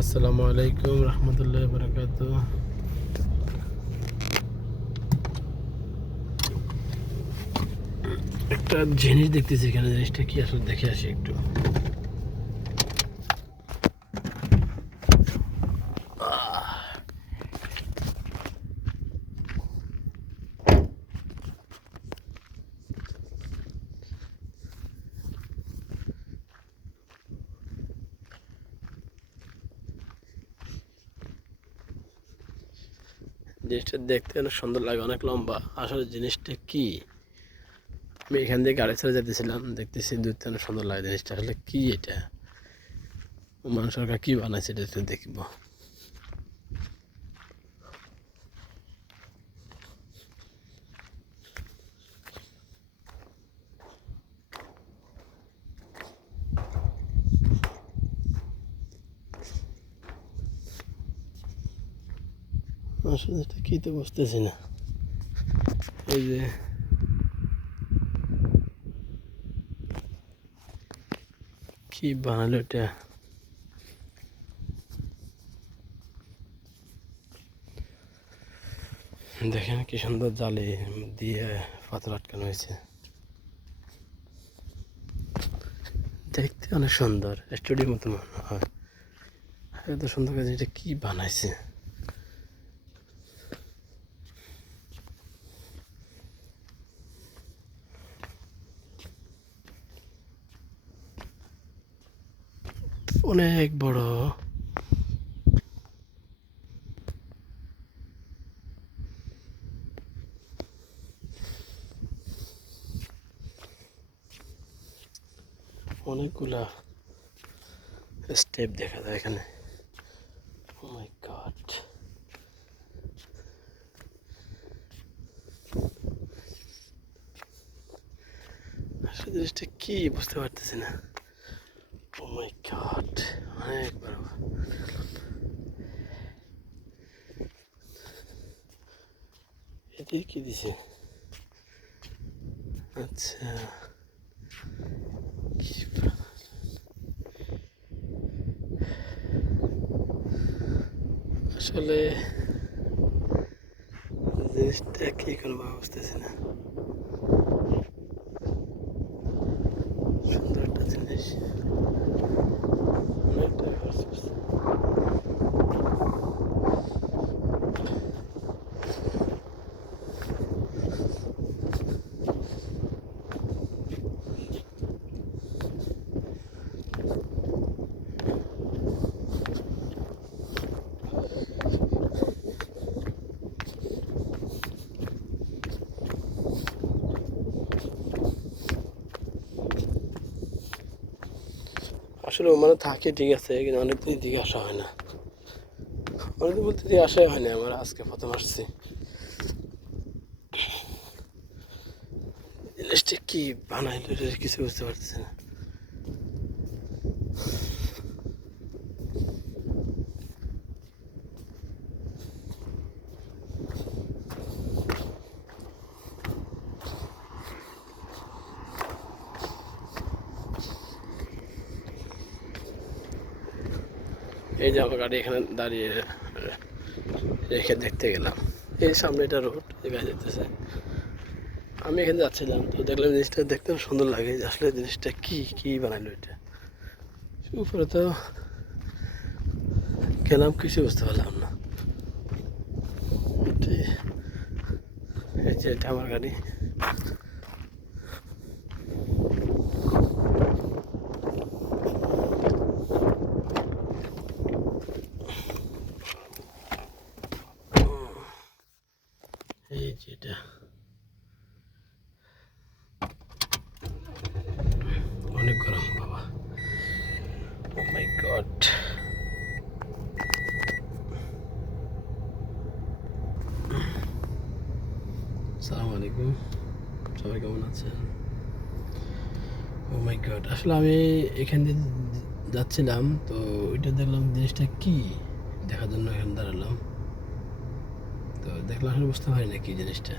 আসসালামু আলাইকুম রহমতুল্লাহ বরকাত। একটা জিনিস দেখতেছি এখানে, জিনিসটা কি আসলে দেখে আসি একটু। জিনিসটা দেখতে অনেক সুন্দর লাগে, অনেক লম্বা। আসলে জিনিসটা কি, আমি এখান থেকে গাড়ি ছেড়ে যেতেছিলাম, দেখতেছি দেখতে অনেক সুন্দর লাগে জিনিসটা। আসলে কি এটা, মানুষ সরকার কি বানাইছে এটা একটু দেখব। আসলে এটা কি তো বুঝতেছি না। এই যে কি বানালো এটা, দেখেন কি সুন্দর জালি দিয়ে পাথর আটকানো হয়েছে। দেখতে অনেক সুন্দর, স্টুডিওর মতো মনে হয়। এত সুন্দর কাজ, এটা কি বানাইছে। অনেক বড়। অনেকগুলা স্টেপ দেখা যায় এখানে। ও মাই গড, আসলে জিনিসটা কি বুঝতে পারতেছি না। ও মাই গড, অনেক বড়। এটি কি দিছে? আচ্ছা, কি আসলে জিনিসটা কি কোনো বুঝতেছি না। সুন্দর একটা জিনিস, অনেকটা খরচ করছে। আসলে মানে থাকে ঠিক আছে, কিন্তু অনেকদিন দিকে আসা হয় না। অনেকদিন বলতে দিকে আসাই হয় না, আমার আজকে প্রথম আসছি। জিনিসটা কি বানাইলো এটা কিছু বুঝতে পারতেছি না। এই যে আমার গাড়ি এখানে দাঁড়িয়ে রেখে দেখতে গেলাম, এই সামনে এটা রোড, দেখা যেতেছে। আমি এখানে যাচ্ছিলাম, তো দেখলাম জিনিসটা দেখতে সুন্দর লাগে। আসলে জিনিসটা কি কি বানাইলো এটা, উপরে তো গেলাম, কিছু বুঝতে পারলাম না। এই যে এটা আমার গাড়ি। এই যে এটা অনেক গরম বাবা। ও মাই গড, আসসালামু আলাইকুম, সবাই কেমন আছেন? ও মাই গড, আসলে আমি এখান দিয়ে যাচ্ছিলাম, তো ওইটা দেখলাম জিনিসটা কি, দেখার জন্য এখানে দাঁড়ালাম। তো দেখলাম, আসলে বুঝতে পারি না কি জিনিসটা।